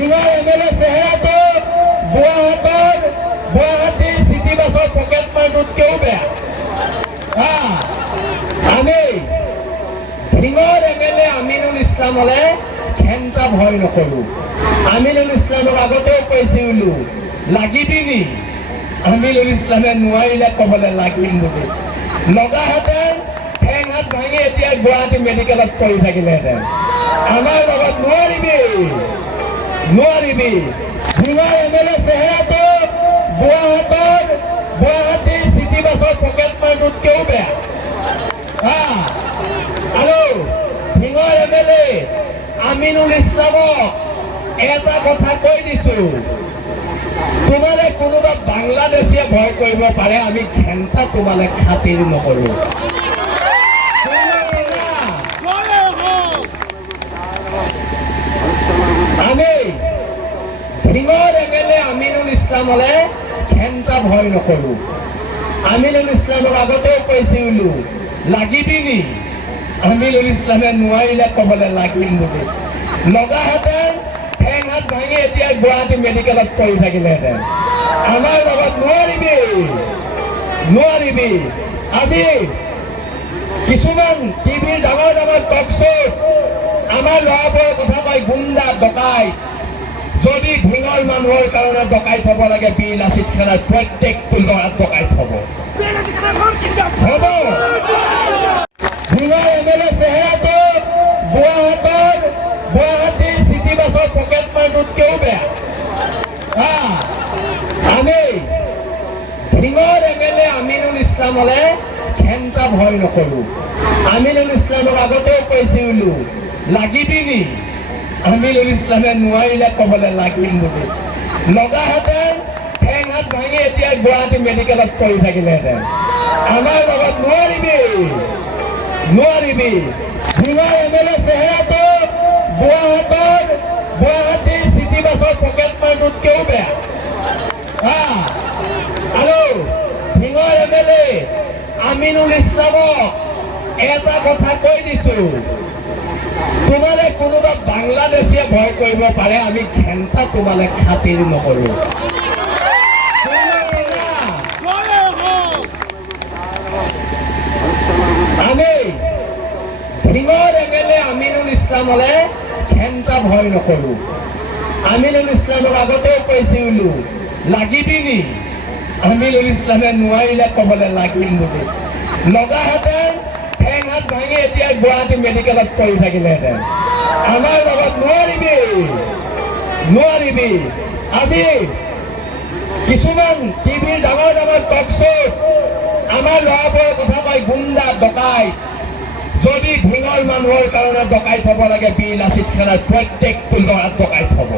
ঢিঙৰ MLA চেহেৰাটো গুৱাহাটীৰ city বাছৰ পকেট মাৰটোতকৈও বেয়া। আমি ঢিঙৰ MLA আমিনুল ইছলামলে ঘেণ্টা ভয় নকৰোঁ। আমিনুল ইছলামক আগতেও কৈছিলোঁ লাগিবি নি, আমিনুল ইছলামে নোৱাৰিলে ক'বলৈ লাগিম বুলি। লগাহেঁতেন ঠেং হাত ভাঙি এতিয়া গুৱাহাটী মেডিকেলত পৰি থাকিলেহেঁতেন। আমাৰ লগত নোৱাৰিবি। ঢিঙৰ MLA চেহেৰাটো গুৱাহাটীৰ চিটি বাছৰ পকেট মাৰটোতকৈও বেয়া। আৰু ঢিঙৰ MLA আমিনুল ইছলামক এটা কথা কৈ দিছোঁ, তোমালে কোনোবা বাংলাদেশীয়ে ভয় কৰিব পাৰে, আমি ঘেণ্টা তোমালে খাতিৰ নকৰোঁ। আমি ঢিঙৰ MLA আমিনুল ইছলামলে ঘেণ্টা ভয় নকৰোঁ। আমিনুল ইছলামক আগতেও কৈছিলোঁ লাগিবি নি, আমিনুল ইছলামে নোৱাৰিলে ক'বলৈ লাগিম বুলি। লগাহেঁতেন ঠেং হাত ভাঙি এতিয়া গুৱাহাটী মেডিকেলত পৰি থাকিলেহেঁতেন। আমাৰ লগত নোৱাৰিবি। আজি কিছুমান টিভিৰ ডাঙৰ টক শ্ব'ত আমাৰ ল'ৰাবোৰৰ কথা কয় গুণ্ডা ডকাইত। যদি ঢিঙৰ মানুহৰ কাৰণে ডকাইত হ'ব লাগে, বিৰলাচিত থানাৰ প্ৰত্যেকটো ল'ৰাত ডকাইত হ'ব। ঢিঙৰ MLA চেহেৰাটো গুৱাহাটীৰ চিটি বাছৰ পকেট মাৰটোতকৈও বেয়া। আমি ঢিঙৰ MLA আমিনুল ইছলামলে ঘেণ্টা ভয় নকৰোঁ। আমিনুল ইছলামক আগতেও কৈছিলোঁ লাগিবি নি, আমিনুল ইছলামে নোৱাৰিলে ক'বলৈ লাগিম বুলি। লগাহেঁতেন ঠেং হাত ভাঙি এতিয়া গুৱাহাটী মেডিকেলত পৰি থাকিলেহেঁতেন। আমাৰ লগত নোৱাৰিবি। ঢিঙৰ MLA চেহেৰাটো গুৱাহাটীৰ চিটি বাছৰ পকেট মাৰটোতকৈও বেয়া। আৰু ঢিঙৰ MLA আমিনুল ইছলামক এটা কথা কৈ দিছোঁ, তোমালে কোনোবা বাংলাদেশীয়ে ভয় কৰিব পাৰে, আমি ঘেণ্টা তোমালে খাতিৰ নকৰোঁ। আমি ঢিঙৰ MLA আমিনুল ইছলামলে ঘেণ্টা ভয় নকৰোঁ। আমিনুল ইছলামক আগতেও কৈছিলোঁ লাগিবি নি, আমিনুল ইছলামে নোৱাৰিলে ক'বলৈ লাগিম বুলি। লগাহেঁতেন ঠেং হাত ভাঙি এতিয়া গুৱাহাটী মেডিকেলত পৰি থাকিলেহেঁতেন। আমাৰ লগত নোৱাৰিবি। আজি কিছুমান টিভিৰ ডাঙৰ টক শ্ব'ত আমাৰ ল'ৰাবোৰৰ কথা কয় গুণ্ডা ডকাইত। যদি ঢিঙৰ মানুহৰ কাৰণে ডকাইত হ'ব লাগে, বিৰলাচিত থানাৰ প্ৰত্যেকটো ল'ৰাত ডকাইত হ'ব।